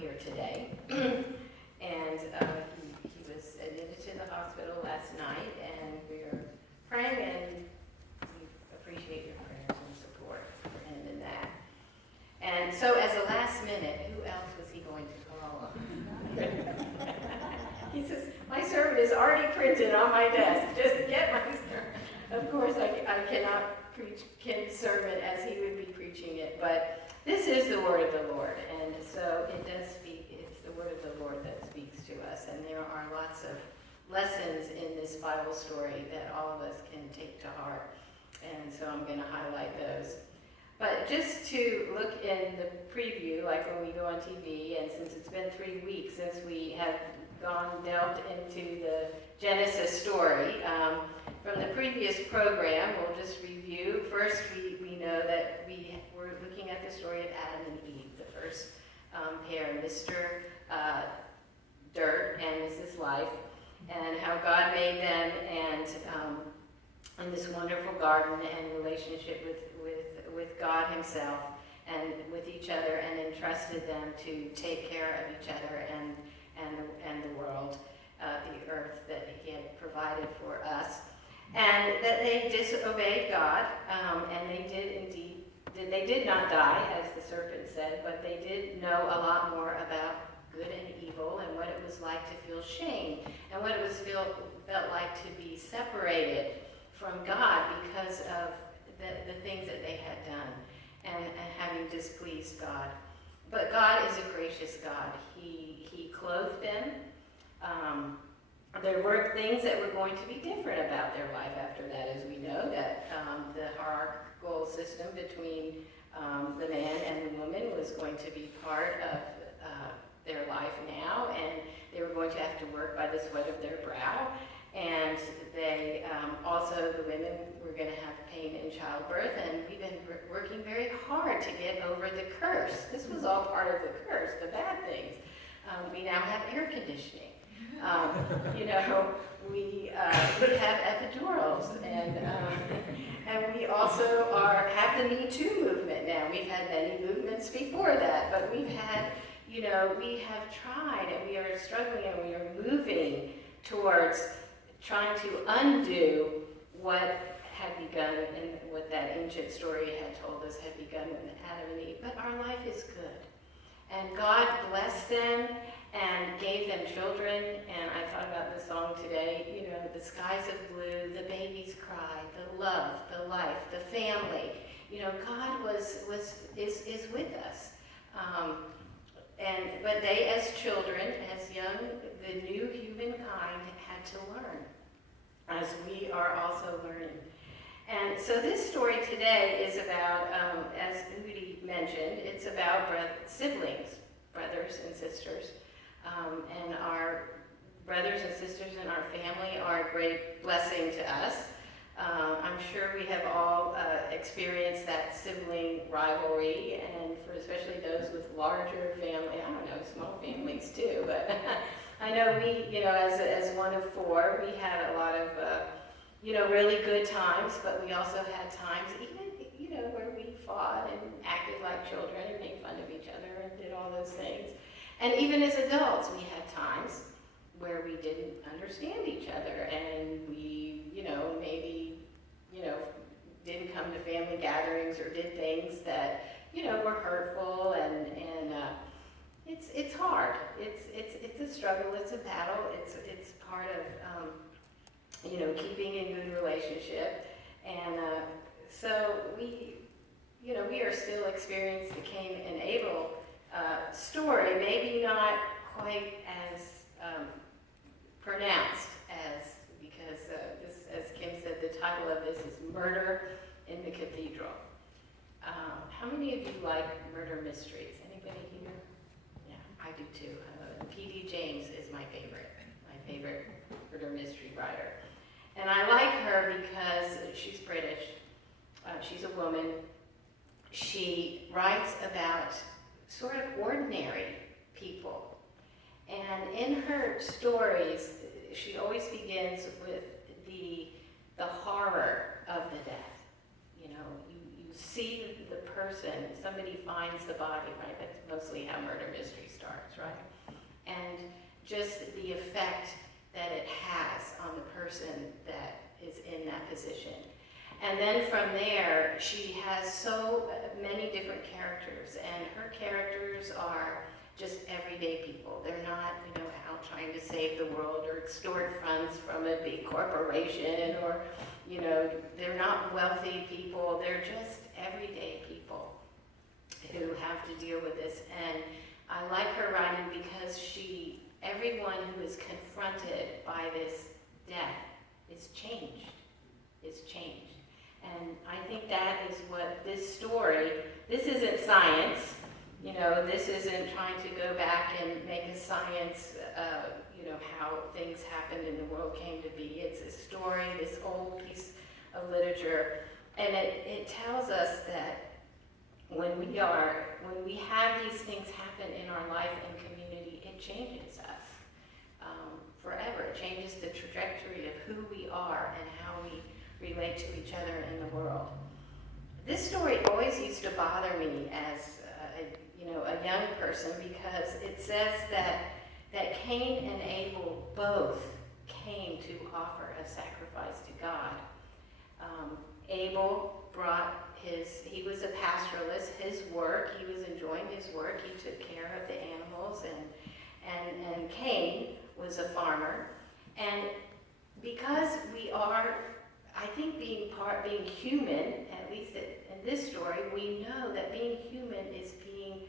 here today. And he was admitted to the hospital last night, and we're praying, and we appreciate your prayers and support for him in that. And so as a last minute, who else was he going to call on? He says, my sermon is already printed on my desk. Just get my sermon. Of course, I cannot preach Kim's sermon as he would be preaching it, but this is the word of the Lord, and so it does speak. It's the word of the Lord that speaks to us, and there are lots of lessons in this Bible story that all of us can take to heart, and so I'm going to highlight those. But just to look in the preview, like when we go on TV, and since it's been 3 weeks since we have delved into the Genesis story, from the previous program, we'll just review. First, we know that we're looking at the story of Adam and Eve, the first pair, Mr. Dirt and Mrs. Life, and how God made them, and in this wonderful garden and relationship with God himself and with each other, and entrusted them to take care of each other and the world, the earth that he had provided for us. And that they disobeyed God, and they did not die, as the serpent said, but they did know a lot more about good and evil, and what it was like to feel shame, and what it felt like to be separated from God because of the things that they had done, and having displeased God. But God is a gracious God. He clothed them. There were things that were going to be different about their life after that, as we know, that the hierarchical system between the man and the woman was going to be part of their life now, and they were going to have to work by the sweat of their brow, and they also, the women were going to have pain in childbirth, and we've been working very hard to get over the curse. This was all part of the curse, the bad things. We now have air conditioning. We have epidurals, and we also have the Me Too movement now. We've had many movements before that, but we have tried, and we are struggling, and we are moving towards trying to undo what had begun, and what that ancient story had told us had begun with Adam and Eve. But our life is good, and God blessed them and gave them children. And I thought about the song today, the skies of blue, the babies cry, the love, the life, the family. God is with us. But they, as children, as young, the new humankind had to learn, as we are also learning. And so this story today is about, as Udi mentioned, it's about siblings, brothers and sisters. And our brothers and sisters in our family are a great blessing to us. I'm sure we have all experienced that sibling rivalry, and for especially those with larger family, I don't know, small families too, but I know we, as one of four, we had a lot of, really good times, but we also had times even, where we fought and acted like children and made fun of each other and did all those things. And even as adults, we had times where we didn't understand each other, and we, maybe, didn't come to family gatherings or did things that, were hurtful, and it's hard. It's a struggle. It's a battle. It's part of, keeping in good relationship, and so we are still experiencing the Cain and Abel story, maybe not quite as pronounced because this, as Kim said, the title of this is Murder in the Cathedral. How many of you like murder mysteries? Anybody here? Yeah, I do too. P.D. James is my favorite murder mystery writer. And I like her because she's British. She's a woman. She writes about sort of ordinary people. And in her stories, she always begins with the horror of the death. You see the person, somebody finds the body, right? That's mostly how murder mystery starts, right? And just the effect that it has on the person that is in that position. And then from there, she has so many different characters, and her characters are just everyday people. They're not, out trying to save the world or extort funds from a big corporation, or, they're not wealthy people. They're just everyday people who have to deal with this. And I like her writing because everyone who is confronted by this death is changed. And I think that is what this story, this isn't science, this isn't trying to go back and make a science, how things happened and the world came to be. It's a story, this old piece of literature, and it tells us that when we have these things happen in our life and community, it changes us forever. It changes the trajectory of who we are and how we relate to each other in the world. This story always used to bother me as a young person, because it says that Cain and Abel both came to offer a sacrifice to God. Abel brought he was a pastoralist, his work, he was enjoying his work, he took care of the animals, and Cain was a farmer. And because we are, I think being human, at least in this story, we know that being human is being,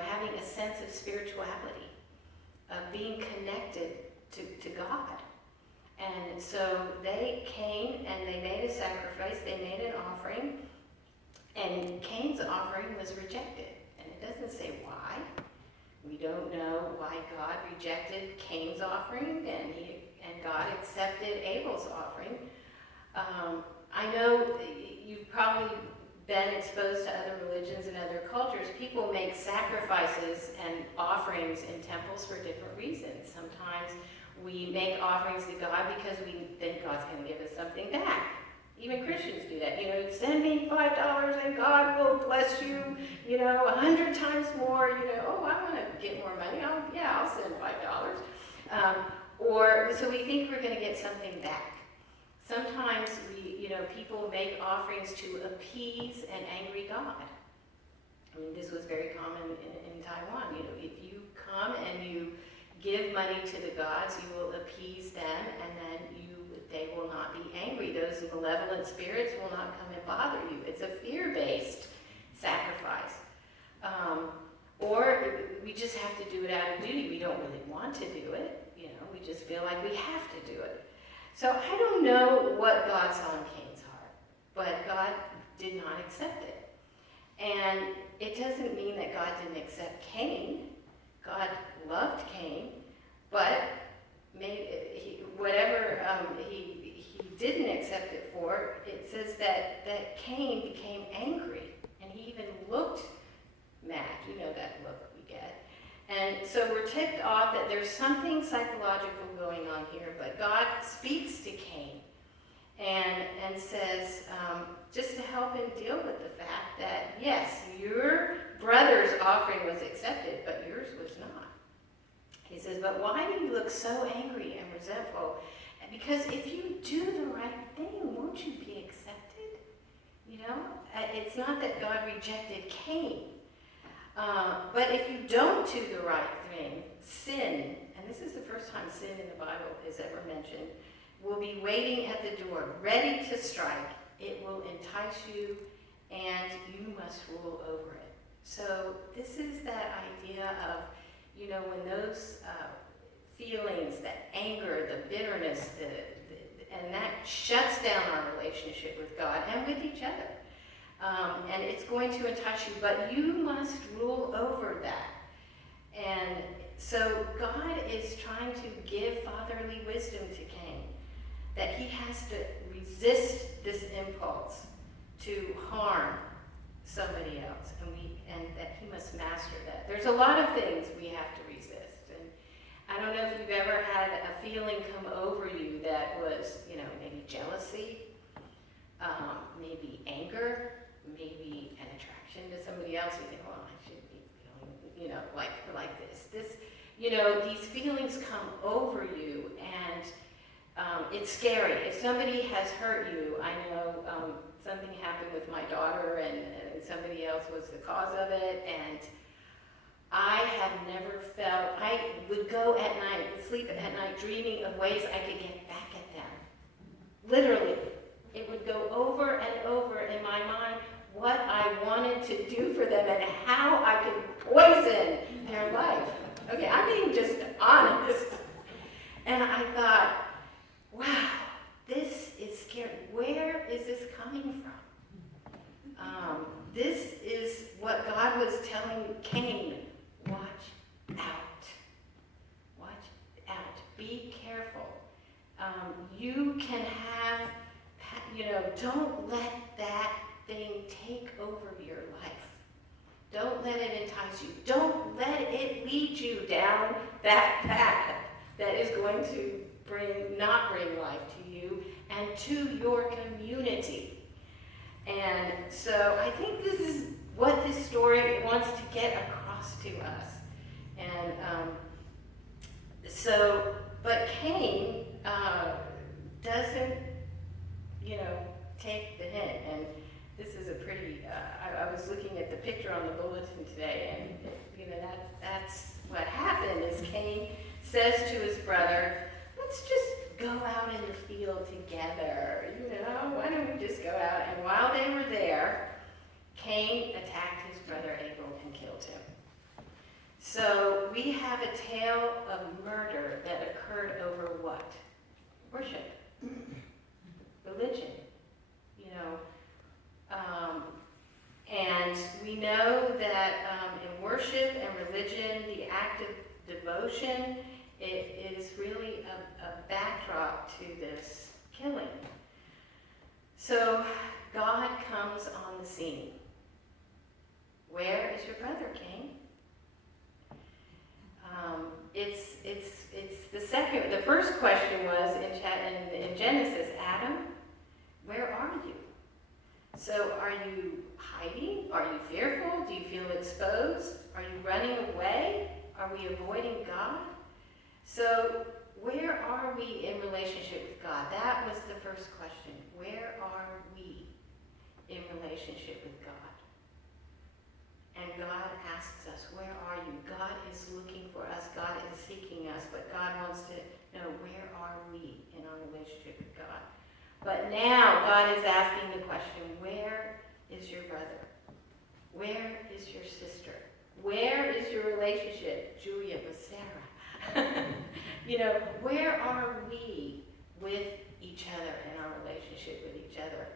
having a sense of spirituality, of being connected to God. And so they came and they made a sacrifice, they made an offering, and Cain's offering was rejected. And it doesn't say why. We don't know why God rejected Cain's offering and God accepted Abel's offering. I know you've probably been exposed to other religions and other cultures. People make sacrifices and offerings in temples for different reasons. Sometimes we make offerings to God because we think God's going to give us something back. Even Christians do that. Send me $5 and God will bless you, 100 times more. Oh, I want to get more money. I'll send $5. So we think we're going to get something back. Sometimes people make offerings to appease an angry God. I mean, this was very common in Taiwan. If you come and you give money to the gods, you will appease them, and then they will not be angry. Those malevolent spirits will not come and bother you. It's a fear-based sacrifice. Or we just have to do it out of duty. We don't really want to do it. We just feel like we have to do it. So I don't know what God saw in Cain's heart, but God did not accept it. And it doesn't mean that God didn't accept Cain. God loved Cain, but maybe whatever he didn't accept it for, it says that Cain became angry, and he even looked mad. That look we get. And so we're tipped off that there's something psychological going on here, but God speaks to Cain and says, just to help him deal with the fact that, yes, your brother's offering was accepted, but yours was not. He says, but why do you look so angry and resentful? Because if you do the right thing, won't you be accepted? It's not that God rejected Cain. But if you don't do the right thing, sin, and this is the first time sin in the Bible is ever mentioned, will be waiting at the door, ready to strike. It will entice you, and you must rule over it. So this is that idea of, when those feelings, that anger, the bitterness, and that shuts down our relationship with God and with each other. And it's going to entice you, but you must rule over that. And so God is trying to give fatherly wisdom to Cain, that he has to resist this impulse to harm somebody else, and that he must master that. There's a lot of things we have to resist, and I don't know if you've ever had a feeling come over you that was, maybe jealousy, maybe anger, maybe an attraction to somebody else. You think, well, I shouldn't be feeling, like this. These feelings come over you, and it's scary. If somebody has hurt you, I know something happened with my daughter, and somebody else was the cause of it, and I have never felt, I would go at night, sleep at night, dreaming of ways I could get back at them. Literally. It would go over and over in my mind what I wanted to do for them and how I could poison their life. Okay, I'm being just honest. And I thought, wow, this is scary. Where is this coming from? This is what God was telling Cain. Watch out. Watch out. Be careful. You can have, don't let that thing take over your life. Don't let it entice you. Don't let it lead you down that path that is going to not bring life to you and to your community. And so I think this is what this story wants to get across to us. And but Cain doesn't, take the hint. And this is a pretty, I was looking at the picture on the bulletin today, and that's what happened is Cain says to his brother, let's just go out in the field together, why don't we just go out? And while they were there, Cain attacked his brother Abel and killed him. So we have a tale of murder that occurred over what? Worship. Religion. And we know that in worship and religion, the act of devotion, it is really a backdrop to this killing. So God comes on the scene. Where is your brother, Cain? The first question was in Genesis, Adam, where are you? So are you hiding? Are you fearful? Do you feel exposed? Are you running away? Are we avoiding God? So where are we in relationship with God? That was the first question. Where are we in relationship with God? And God asks us, where are you? God is looking for us. God is seeking us. But God wants to know, where are we in our relationship with God? But now God is asking the question, where is your brother? Where is your sister? Where is your relationship, Julia, with Sarah? Where are we with each other in our relationship with each other?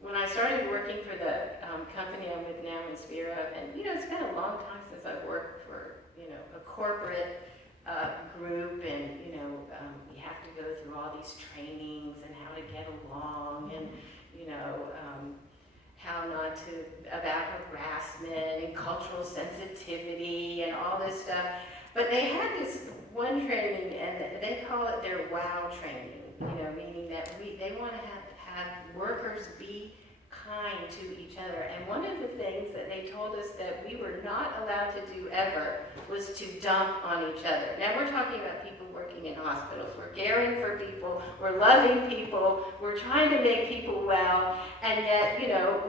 When I started working for the company I'm with now in Spira, and it's been a long time since I've worked for a corporate group, and we have to go through all these trainings and how to get along, and how not to, about harassment and cultural sensitivity and all this stuff. But they had this one training, and they call it their WOW training, meaning that they want to have workers be kind to each other. And one of the things that they told us that we were not allowed to do ever was to dump on each other. Now we're talking about people working in hospitals. We're caring for people. We're loving people. We're trying to make people well. And yet,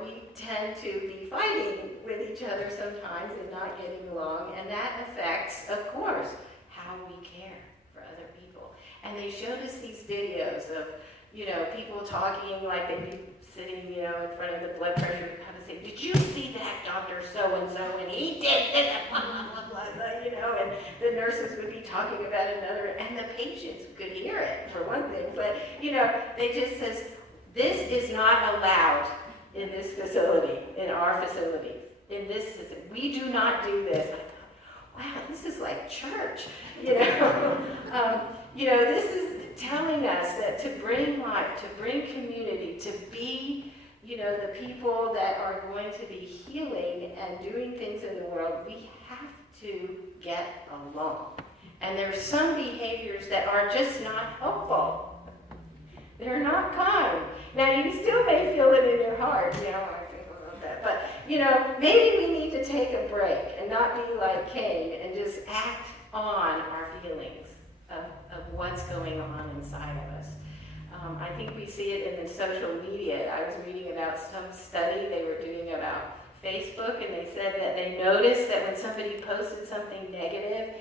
we tend to be fighting with each other sometimes and not getting along. And that affects, of course, how we care for other people. And they showed us these videos of, people talking like they'd be sitting, in front of the blood pressure and say, did you see that Dr. So-and-so, and he did this, blah, blah, blah, blah, and the nurses would be talking about another, and the patients could hear it, for one thing, but, they just says, this is not allowed in this facility, in our facilities, in this facility. We do not do this. I thought, wow, this is like church, this is telling us that to bring life, to bring community, to be, the people that are going to be healing and doing things in the world, we have to get along. And there's some behaviors that are just not helpful. They're not kind. Now, you still may feel it in your heart, I think about that. But, maybe we need to take a break and not be like Cain and just act on our feelings of what's going on inside of us. I think we see it in the social media. I was reading about some study they were doing about Facebook, and they said that they noticed that when somebody posted something negative,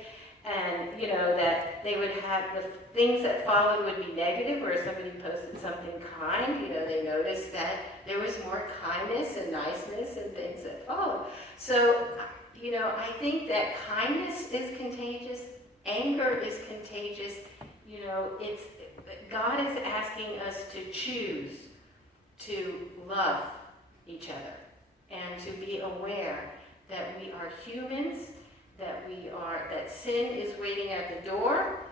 and that they would have the things that followed would be negative, where somebody posted something kind, they noticed that there was more kindness and niceness and things that followed. So, I think that kindness is contagious, anger is contagious. It's God is asking us to choose to love each other and to be aware that we are humans, that sin is waiting at the door,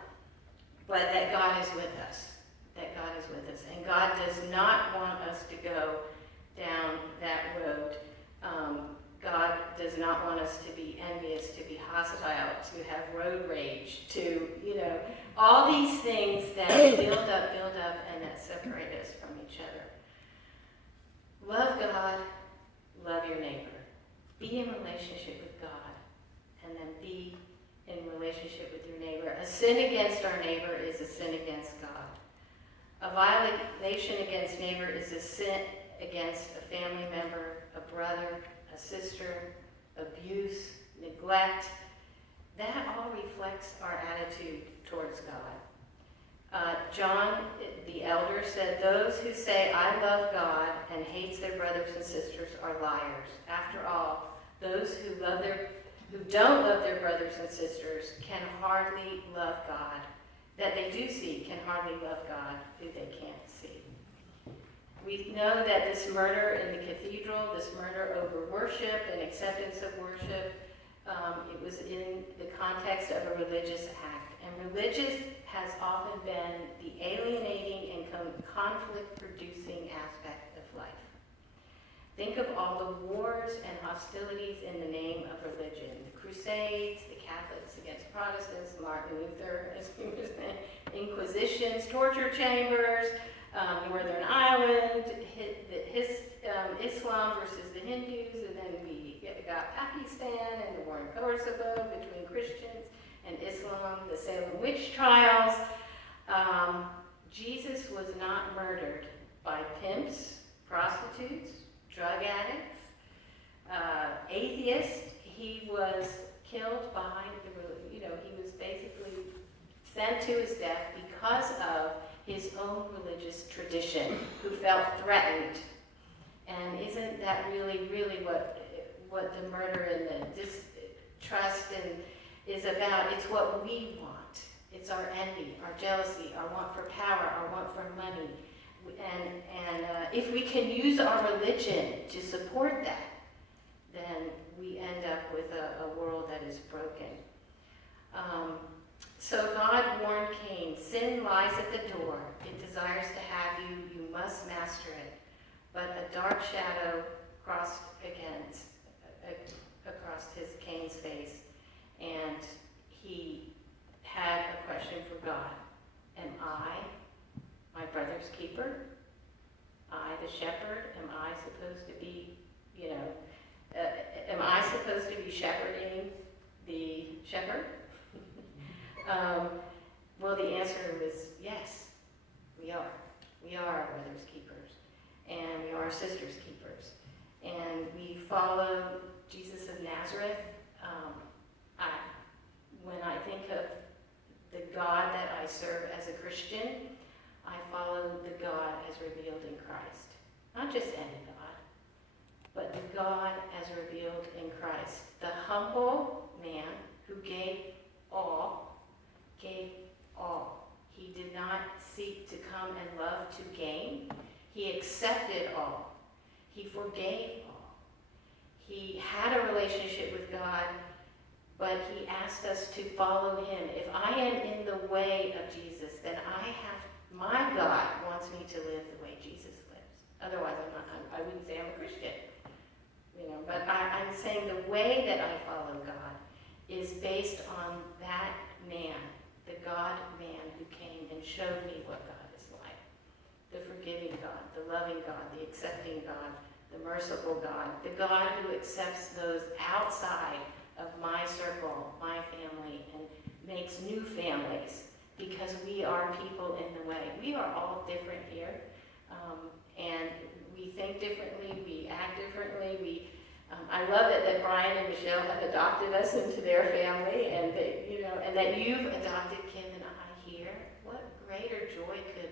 but that God is with us. That God is with us. And God does not want us to go down that road. God does not want us to be envious, to be hostile, to have road rage, to, all these things that build up, and that separate us from each other. Love God, love your neighbor. Be in relationship with God, and then be in relationship with your neighbor. A sin against our neighbor is a sin against God. A violation against neighbor is a sin against a family member, a brother, a sister, abuse, neglect. That all reflects our attitude towards God. John, the elder, said, "Those who say, 'I love God,' and hates their brothers and sisters are liars. After all, those who don't love their brothers and sisters can hardly love God. That they do see can hardly love God who they can't see." We know that this murder in the cathedral, this murder over worship and acceptance of worship, it was in the context of a religious act. And religious has often been the alienating and conflict-producing aspect of life. Think of all the wars and hostilities in the name of religion. The Crusades, the Catholics against Protestants, Martin Luther, Inquisitions, torture chambers, Northern Ireland, Islam versus the Hindus, and then we got Pakistan and the war in Kosovo between Christians and Islam, the Salem witch trials. Jesus was not murdered by pimps, prostitutes, drug addicts, atheists. He was killed by he was basically sent to his death because of his own religious tradition, who felt threatened. And isn't that really, really what the murder and the distrust is about? It's what we want. It's our envy, our jealousy, our want for power, our want for money. And if we can use our religion to support that, then we end up with a world that is broken. So God warned Cain, "Sin lies at the door. It desires to have you. You must master it." But a dark shadow crossed across his Cain's face, and he had a question for God. Am I my brother's keeper? I, the shepherd, am I supposed to be, am I supposed to be shepherding the shepherd? Well, the answer was yes, we are. We are our brother's keepers, and we are our sister's keepers. And we follow Jesus of Nazareth. When I think of the God that I serve as a Christian, I follow the God as revealed in Christ. Not just any God, but the God as revealed in Christ. The humble man who gave all. He did not seek to come and love to gain. He accepted all. He forgave all. He had a relationship with God, but he asked us to follow him. If I am in the way of Jesus, then my God wants me to live the way Jesus lives. Otherwise, I wouldn't say I'm a Christian. But I'm saying the way that I follow God is based on that man, the God man who came and showed me what God is like. forgiving God, the loving God, the accepting God, the merciful God, the God who accepts those outside of my circle, my family, and makes new families, because we are people in the way. We are all different here, and we think differently, we act differently. I love it that Brian and Michelle have adopted us into their family, and and that you've adopted Kim and I here. What greater joy could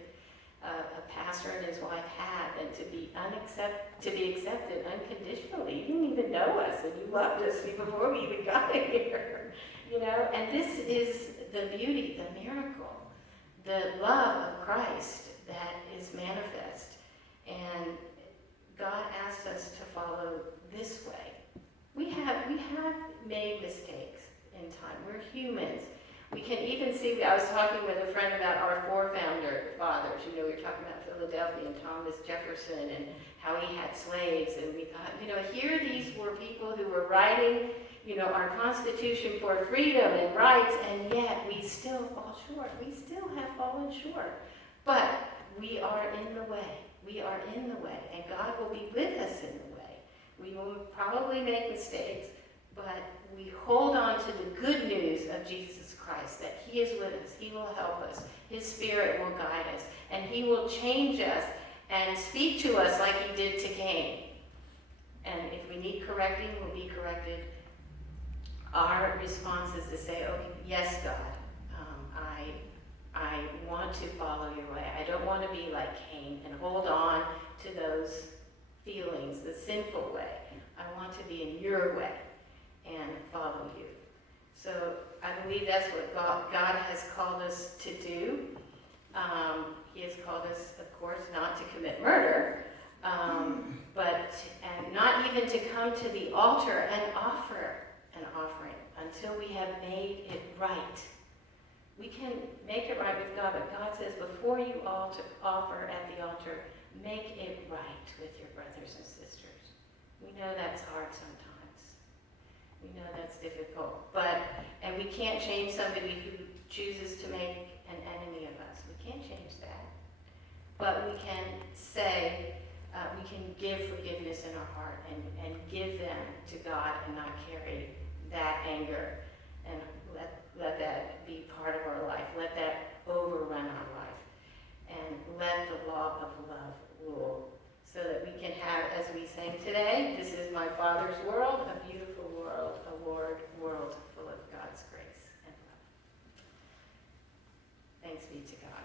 a pastor and his wife have than to be accepted unconditionally? You didn't even know us, and you loved us before we even got here. And this is the beauty, the miracle, the love of Christ that is manifest. And God asked us to follow this way. We have made mistakes in time. We're humans. We can even see, I was talking with a friend about our four founder fathers. We were talking about Philadelphia and Thomas Jefferson and how he had slaves. And we thought, here these were people who were writing, our Constitution for freedom and rights, and yet we still fall short. We still have fallen short. But we are in the way. We are in the way, and God will be with us in the way. We will probably make mistakes, but we hold on to the good news of Jesus Christ, that he is with us, he will help us, his Spirit will guide us, and he will change us and speak to us like he did to Cain. And if we need correcting, we'll be corrected. Our response is to say, oh, yes, God, I want to follow your way. I don't want to be like Cain and hold on to those feelings, the sinful way. I want to be in your way and follow you. So I believe that's what God has called us to do. He has called us, of course, not to commit murder, and not even to come to the altar and offer an offering until we have made it right. We can make it right with God, but God says before you offer at the altar, make it right with your brothers and sisters. We know that's hard sometimes. We know that's difficult. And we can't change somebody who chooses to make an enemy of us. We can't change that. But we can say, we can give forgiveness in our heart and give them to God and not carry that anger, and let that be part of our life. Let that overrun our life. And let the law of love rule, so that we can have, as we sang today, this is my Father's world, a beautiful world, a world full of God's grace and love. Thanks be to God.